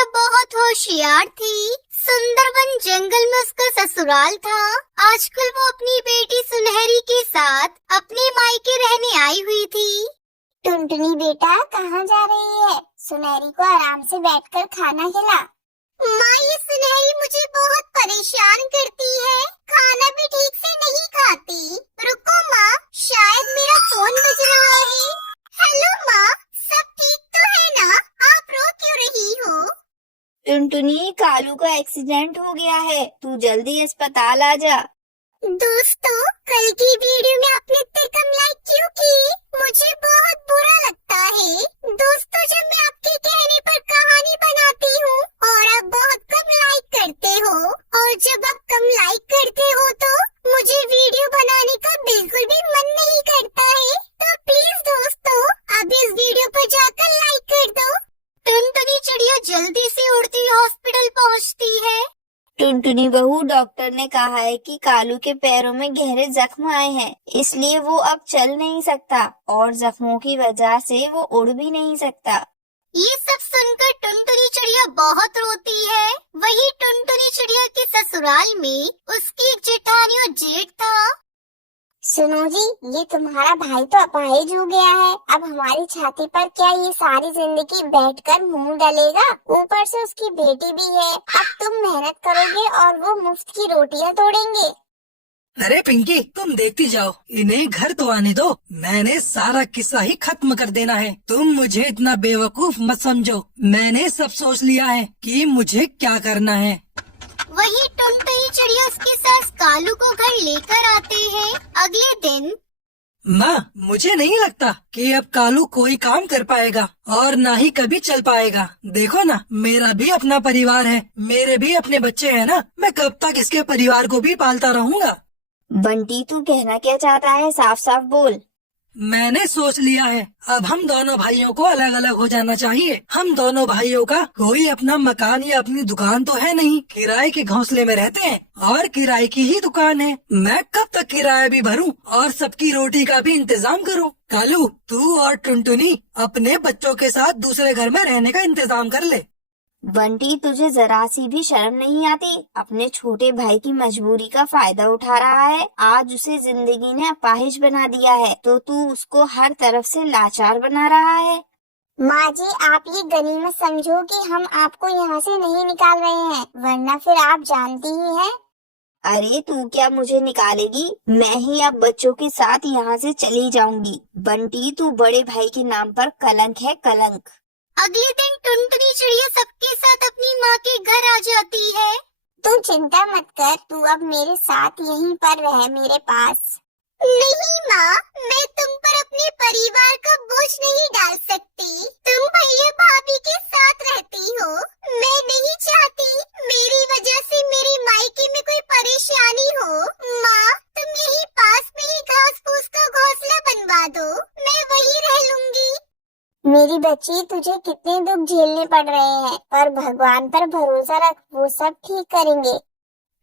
चिड़िया बहुत होशियार थी। सुंदरबन जंगल में उसका ससुराल था। आजकल वो अपनी बेटी सुनहरी के साथ अपने मायके रहने आई हुई थी। टुनटुनी बेटा कहाँ जा रही है? सुनहरी को आराम से बैठकर खाना खिला। माँ, ये सुनहरी मुझे बहुत परेशान करती है। खाना भी ठीक से नहीं खाती। रुको माँ, शायद मेरा फोन बज रहा है। हेलो माँ, सब ठीक तो है ना? आप रो क्यों रही हो? टुनटुनी, कालू का एक्सीडेंट हो गया है, तू जल्दी अस्पताल आ जा। दोस्तों, कल की वीडियो में आपने इतने कम लाइक क्यों किए? मुझे बहुत बुरा लगता है। दोस्तों, जब मैं आपके कहने पर कहानी बनाती हूँ और आप बहुत कम लाइक करते हो, और जब आप कम लाइक करते हो तो मुझे वीडियो बनाने का बिल्कुल भी मन नहीं करता है। तो प्लीज दोस्तों, अब इस वीडियो पर जाकर लाइक कर दो। टुनटुनी चिड़िया जल्दी से उड़ती हॉस्पिटल पहुँचती है। टुनटुनी बहू, डॉक्टर ने कहा है कि कालू के पैरों में गहरे जख्म आए हैं, इसलिए वो अब चल नहीं सकता और जख्मों की वजह से वो उड़ भी नहीं सकता। ये सब सुनकर टुनटुनी चिड़िया बहुत रोती है। वही टुनटुनी चिड़िया के ससुराल में उसकी एक जेठानी और जेठ था। सुनो जी, ये तुम्हारा भाई तो अपाहिज हो गया है। अब हमारी छाती पर क्या ये सारी जिंदगी बैठकर मुंह डालेगा? ऊपर से उसकी बेटी भी है। अब तुम मेहनत करोगे और वो मुफ्त की रोटियां तोड़ेंगे। अरे पिंकी, तुम देखती जाओ, इन्हें घर तो आने दो। मैंने सारा किस्सा ही खत्म कर देना है। तुम मुझे इतना बेवकूफ मत समझो। मैंने सब सोच लिया है कि मुझे क्या करना है। वही टुनटुनी चिड़िया उसके साथ कालू को घर लेकर आते हैं। अगले दिन माँ, मुझे नहीं लगता कि अब कालू कोई काम कर पाएगा और ना ही कभी चल पाएगा। देखो ना, मेरा भी अपना परिवार है, मेरे भी अपने बच्चे हैं ना। मैं कब तक इसके परिवार को भी पालता रहूंगा? बंटी, तू कहना क्या चाहता है? साफ साफ बोल। मैंने सोच लिया है, अब हम दोनों भाइयों को अलग अलग हो जाना चाहिए। हम दोनों भाइयों का कोई अपना मकान या अपनी दुकान तो है नहीं, किराए के घोंसले में रहते हैं और किराए की ही दुकान है। मैं कब तक किराया भी भरूं और सबकी रोटी का भी इंतजाम करूं? कालू, तू और टुनटुनी अपने बच्चों के साथ दूसरे घर में रहने का इंतजाम कर ले। बंटी, तुझे जरा सी भी शर्म नहीं आती? अपने छोटे भाई की मजबूरी का फायदा उठा रहा है। आज उसे जिंदगी ने अपाहिज बना दिया है तो तू उसको हर तरफ से लाचार बना रहा है। माँ जी, आप ये गनीमत समझो कि हम आपको यहाँ से नहीं निकाल रहे हैं, वरना फिर आप जानती ही हैं। अरे तू क्या मुझे निकालेगी? मैं ही अब बच्चों के साथ यहाँ से चली जाऊंगी। बंटी, तू बड़े भाई के नाम पर कलंक है, कलंक। अगले दिन टुनटुनी चिड़िया सबके साथ अपनी माँ के घर आ जाती है। तू चिंता मत कर, तू अब मेरे साथ यहीं पर रह, मेरे पास। नहीं माँ, मैं तुम पर अपने परिवार का बोझ नहीं डाल सकती। तुम भैया भाभी के साथ रहती हो। मैं नहीं चाहती मेरी वजह से मेरे मायके में कोई परेशानी हो। माँ, तुम यहीं पास में ही घास फूस का घोंसला बनवा दो, मैं वहीं रह लूंगी। मेरी बच्ची, तुझे कितने दुख झेलने पड़ रहे हैं, पर भगवान पर भरोसा रख, वो सब ठीक करेंगे।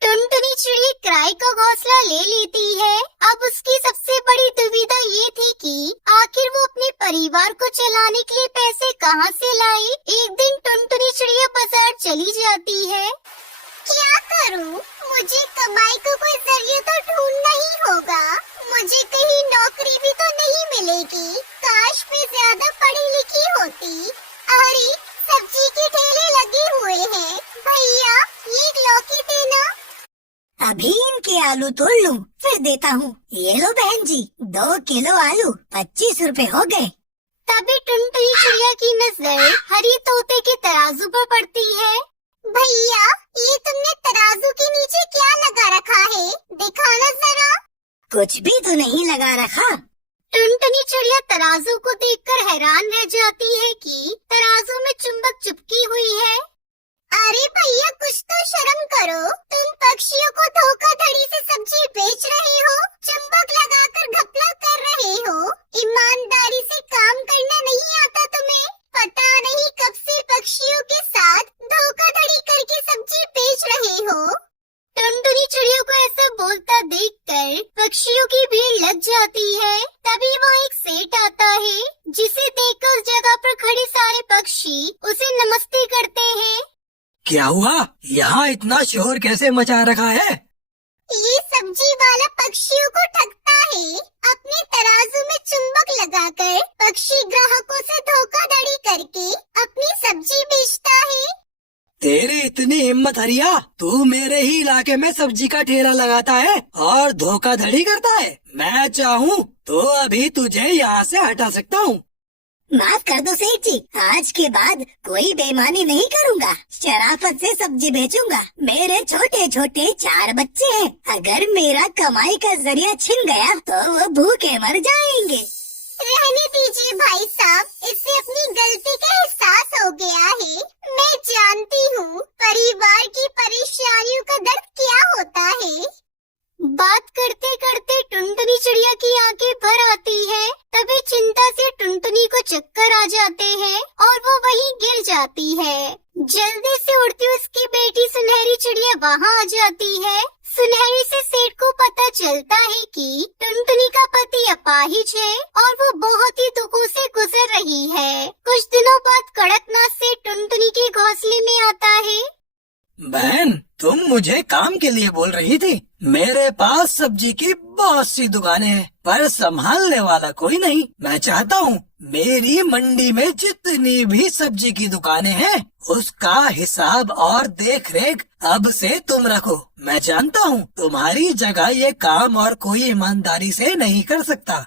टुनटुनी चिड़िया किराए का घोंसला ले लेती है। अब उसकी सबसे बड़ी दुविधा ये थी कि आखिर वो अपने परिवार को चलाने के लिए पैसे कहाँ से लाए। एक दिन टुनटुनी चिड़िया बाजार चली जाती है। क्या करूँ? मुझे कमाई को कोई जरिया तो ढूंढना ही होगा। मुझे कहीं नौकरी भी तो नहीं मिलेगी। काश मैं ज्यादा पढ़ी लिखी होती। अरे, सब्जी के ठेले लगे हुए हैं। भैया, ये लौकी देना। अभी इनके आलू तोड़ लूं, फिर देता हूँ। ये लो बहन जी, 2 किलो आलू 25 रुपए हो गए। तभी टुनटुनी चिड़िया की नजर हरी तोते के तराजू पर पड़ती है। भैया, ये तुमने तराजू के नीचे क्या लगा रखा है? दिखाना जरा। कुछ भी तो नहीं लगा रखा। टुनटुनी चिड़िया तराजू को देखकर हैरान रह जाती है कि तराजू में चुंबक चिपकी हुई है। अरे भैया, कुछ तो शर्म करो। तुम पक्षियों को धोखाधड़ी से सब्जी बेच रहे हो, चुंबक लगाकर घपला कर रहे हो। ईमानदारी से काम करना नहीं आता तुम्हें? पता नहीं कब से पक्षियों के साथ धोखाधड़ी करके सब्जी बेच रहे हो। टुनटुनी चिड़ियों को ऐसे बोलता देखकर पक्षियों की भीड़ लग जाती है। तभी वहाँ एक सेठ आता है, जिसे देखकर उस जगह पर खड़े सारे पक्षी उसे नमस्ते करते हैं। क्या हुआ? यहाँ इतना शोर कैसे मचा रखा है? ये सब्जी वाला पक्षियों को ठगता है। अपने तराजू में चुंबक लगाकर पक्षी ग्राहकों से धोखाधड़ी करके अपनी सब्जी बेचता है। तेरी इतनी हिम्मत हरिया, तू मेरे ही इलाके में सब्जी का ठेला लगाता है और धोखाधड़ी करता है। मैं चाहूँ तो अभी तुझे यहाँ से हटा सकता हूँ। माफ कर दो सेठ जी, आज के बाद कोई बेईमानी नहीं करूँगा। शराफत से सब्जी बेचूंगा। मेरे छोटे छोटे 4 बच्चे हैं। अगर मेरा कमाई का जरिया छिन गया तो वो भूखे मर जाएंगे। रहने दीजिए भाई साहब, इससे अपनी गलती का एहसास हो गया है। मैं जानती हूँ परिवार की परेशानियों का दर्द क्या होता है। बात करते करते टुनटुनी चिड़िया की आंखें भर आती है। तभी चिंता से टुनटुनी को चक्कर आ जाते हैं और वो वहीं गिर जाती है। जल्दी से उड़ती हुई उसकी बेटी सुनहरी चिड़िया वहाँ आ जाती है। सुनहरी से सेठ को पता चलता है कि टुनटुनी का पति अपाहिज है और वो बहुत ही दुखों से गुजर रही है। कुछ दिनों बाद कड़कनाथ से टुनटुनी के घोंसले में आता है। बहन, तुम मुझे काम के लिए बोल रही थी। मेरे पास सब्जी की बहुत सी दुकानें हैं, पर संभालने वाला कोई नहीं। मैं चाहता हूँ मेरी मंडी में जितनी भी सब्जी की दुकानें हैं, उसका हिसाब और देख रेख अब से तुम रखो। मैं जानता हूँ तुम्हारी जगह ये काम और कोई ईमानदारी से नहीं कर सकता।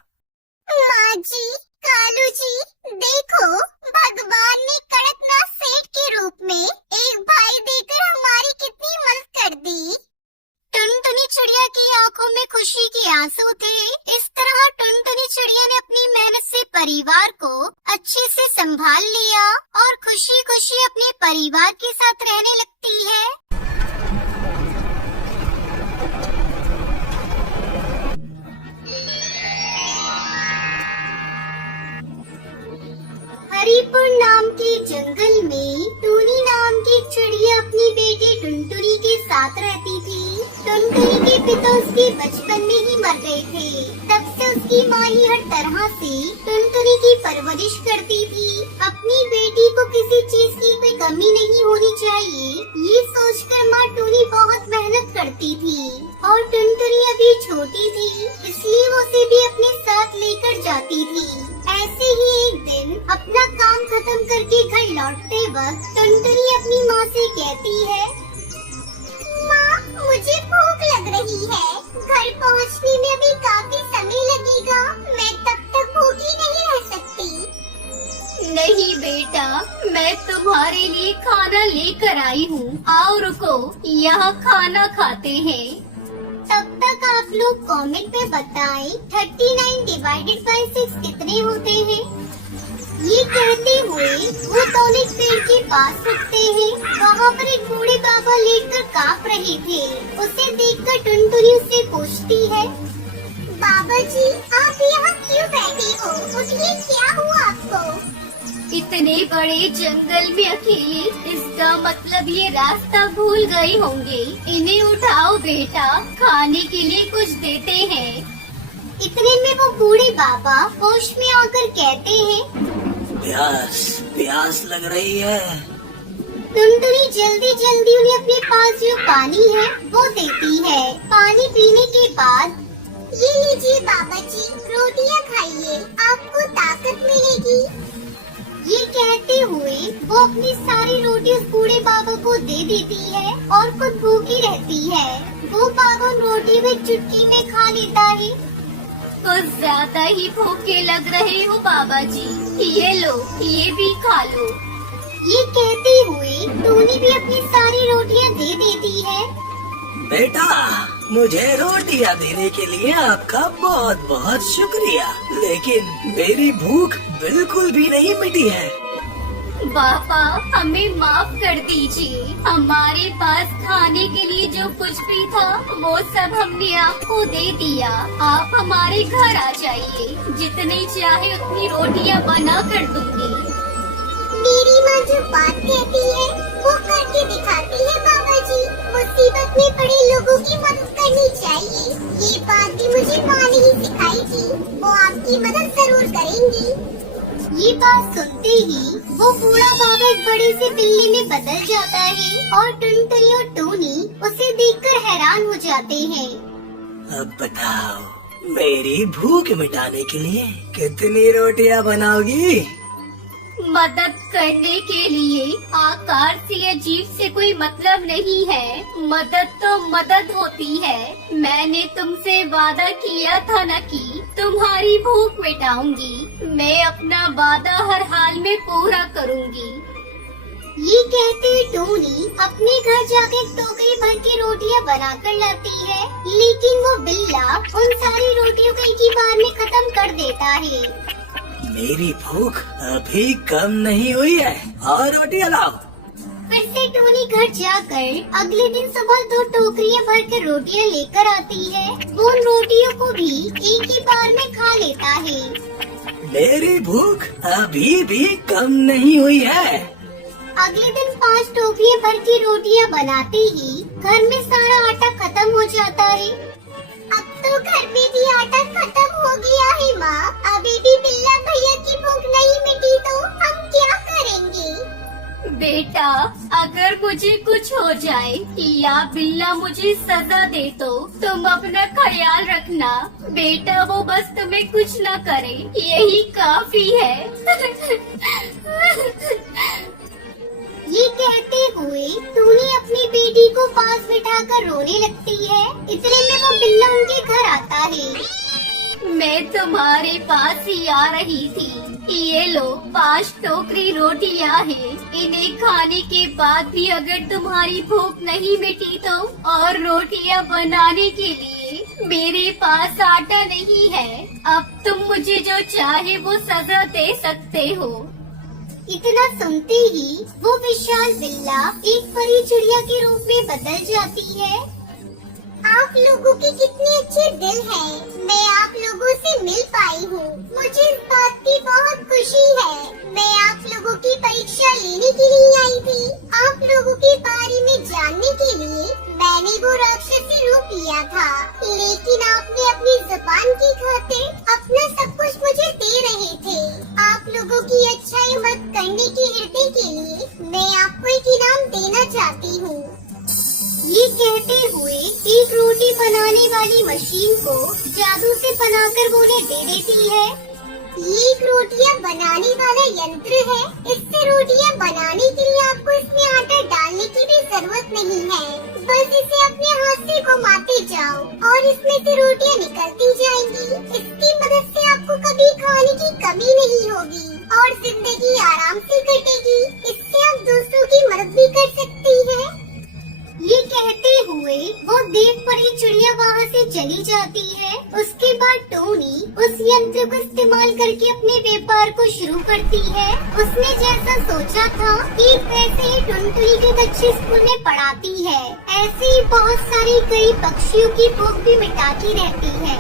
माँ जी, कालू जी, देखो भगवान ने कड़कनाथ सेठ के रूप में एक भाई देकर हमारी कितनी मदद कर दी। टुनटुनी चिड़िया की आंखों में खुशी के आंसू थे। इस तरह टुनटुनी चिड़िया ने अपनी मेहनत से परिवार को अच्छे से संभाल लिया और खुशी खुशी अपने परिवार के साथ रहने लगती है। हरिपुर नाम के जंगल में टूनी नाम की एक चिड़िया अपनी बेटी टुनटुनी के साथ रहती थी। टुनटुनी के पिता उसके बचपन में ही मर गए थे। तब से उसकी माँ ही हर तरह से टुनटुनी की परवरिश करती थी। अपनी बेटी को किसी चीज की कोई कमी नहीं होनी चाहिए, ये सोचकर माँ टूनी बहुत मेहनत करती थी। और टुनटुनी अभी छोटी थी, इसलिए वो उसे भी अपने साथ लेकर जाती थी। ऐसे ही एक दिन अपना काम खत्म करके घर लौटते वक्त टुनटुनी अपनी माँ से कहती है, माँ, मुझे भूख लग रही है। घर पहुँचने में अभी काफी समय लगेगा। मैं तब तक भूखी नहीं रह सकती। नहीं बेटा, मैं तुम्हारे लिए खाना लेकर आई हूँ। आओ रुको, यहाँ खाना खाते हैं। तब तक आप लोग कमेंट में बताएं 39 डिवाइडेड बाय 6 कितने होते हैं। ये कहते हुए वो दोनों एक पेड़ के पास रुकते हैं। वहाँ पर एक बूढ़े बाबा लेटकर कांप रहे थे। उसे देखकर टुनटुनी उससे पूछती है, बाबा जी, आप यहाँ क्यों बैठे हो? उठिए, क्या हुआ आपको? इतने बड़े जंगल में अकेले, इसका मतलब ये रास्ता भूल गए होंगे। इन्हें उठाओ बेटा, खाने के लिए कुछ देते हैं। इतने में वो बूढ़े बाबा होश में आकर कहते हैं, प्यास लग रही है। टुनटुनी जल्दी जल्दी उन्हें अपने पास जो पानी है वो देती है। पानी पीने के बाद, ये लीजिए बाबा जी, रोटियाँ खाइए, आपको ताकत मिलेगी। ये कहते हुए वो अपनी सारी रोटी उस बूढ़े बाबा को दे देती है और खुद भूखी रहती है। वो बाबा उन रोटी में चुटकी में खा लेता है। कुछ ज्यादा ही भूखे लग रहे हो बाबा जी, ये लो, ये भी खा लो। ये कहते हुए टूनी भी अपनी सारी रोटियां दे देती है। बेटा, मुझे रोटियां देने के लिए आपका बहुत बहुत शुक्रिया, लेकिन मेरी भूख बिल्कुल भी नहीं मिटी है। बाबा, हमें माफ कर दीजिए। हमारे पास खाने के लिए जो कुछ भी था वो सब हमने आपको दे दिया। आप हमारे घर आ जाइए, जितनी चाहे उतनी रोटियां बना कर दूंगी। मेरी माँ जो बात कहती है वो करके दिखाती है बाबा जी। मुसीबत में पड़े लोगों की मदद करनी चाहिए। ये बात भी मुझे माँ ने ही सिखाई थी। वो आपकी मदद जरूर करेंगी। ये बात सुनते ही वो बूढ़ा बाबा एक बड़े से बिल्ली में बदल जाता है और टुनटुनी और टोनी उसे देखकर हैरान हो जाते हैं। अब बताओ, मेरी भूख मिटाने के लिए कितनी रोटियां बनाओगी? मदद करने के लिए आकार से या जीव से कोई मतलब नहीं है। मदद तो मदद होती है। मैंने तुमसे वादा किया था न कि तुम्हारी भूख मिटाऊंगी। मैं अपना वादा हर हाल में पूरा करूंगी। ये कहते टोनी अपने घर जाकर टोकरी भर के रोटियां बनाकर लाती है, लेकिन वो बिल्ला उन सारी रोटियों को एक ही बार में खत्म कर देता है। मेरी भूख अभी कम नहीं हुई है, और रोटियां लाओ। फिर से टोनी घर जाकर अगले दिन सुबह 2 टोकरियां भरकर रोटियां लेकर आती है। वो उन रोटियों को भी एक ही बार में खा लेता है। मेरी भूख अभी भी कम नहीं हुई है। अगले दिन 5 टोकरियां भर की रोटियां बनाते ही घर में सारा आटा खत्म हो जाता है। अब तो घर में भी आटा खत्म हो गया है माँ। अभी भी बिल्ला भैया की भूख नहीं मिटी तो हम क्या करेंगे? बेटा, अगर मुझे कुछ हो जाए या बिल्ला मुझे सजा दे तो तुम अपना ख्याल रखना। बेटा, वो बस तुम्हें कुछ न करे, यही काफी है। ये कहते हुए टोनी अपनी बेटी को पास बिठाकर रोने लगती है। इतने में वो बिल्ला उनके घर आता है। मैं तुम्हारे पास ही आ रही थी। ये लो 5 टोकरी रोटियां हैं। इन्हें खाने के बाद भी अगर तुम्हारी भूख नहीं मिटी तो और रोटियां बनाने के लिए मेरे पास आटा नहीं है। अब तुम मुझे जो चाहे वो सजा दे सकते हो। इतना सुनते ही वो विशाल बिल्ला एक परी चिड़िया के रूप में बदल जाती है। आप लोगों के कितने अच्छे दिल हैं। मैं आप लोगों से मिल पाई हूँ। मुझे इस बात की बहुत खुशी है। मैं आप लोगों की परीक्षा लेने के लिए आई थी। आप लोगों के बारे में जानने के लिए मैंने वो राक्षसी रूप लिया था, लेकिन आपने अपनी जुबान की खातिर अपना सब कुछ मुझे दे रहे थे। आप लोगों की अच्छाई मदद करने की हृदय के लिए मैं आपको एक इनाम देना चाहती हूँ। ये कहते हुए एक रोटी बनाने वाली मशीन को जादू से बनाकर वो उन्हें दे देती है। ये एक रोटियां बनाने वाला यंत्र है। इससे रोटियां बनाने के लिए आपको इसमें आटा डालने की भी जरूरत नहीं है। बस इसे अपने हाथ से घुमाते जाओ और इसमें से रोटियां निकलती जाएंगी। इसकी मदद से आपको कभी खाने की कमी नहीं होगी और जिंदगी आराम से कटेगी। इससे आप दूसरों की मदद भी कर सकती है। ये कहते हुए वो देव परी चिड़िया वहाँ से चली जाती है। उसके बाद टोनी उस यंत्र को इस्तेमाल करके अपने व्यापार को शुरू करती है। उसने जैसा सोचा था ठीक वैसे ही टुनटुनी के बच्चे स्कूल में पढ़ाती है। ऐसे ही बहुत सारी गरीब पक्षियों की भूख भी मिटाती रहती है।